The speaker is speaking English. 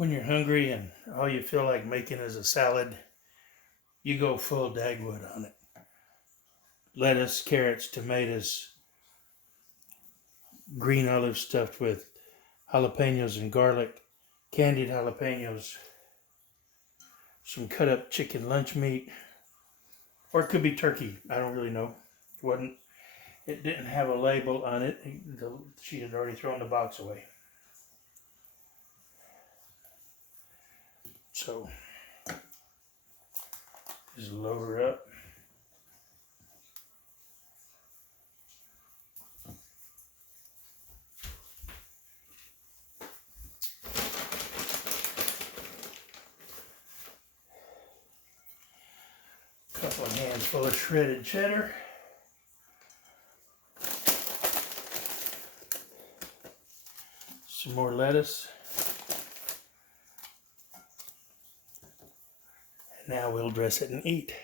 When you're hungry and all you feel like making is a salad, you go full Dagwood on it. Lettuce, carrots, tomatoes, green olive stuffed with jalapenos and garlic, candied jalapenos, some cut up chicken lunch meat, or it could be turkey. I don't really know. It didn't have a label on it. She had already thrown the box away. So just load her up. Couple of handful of shredded cheddar. Some more lettuce. And now we'll dress it and eat.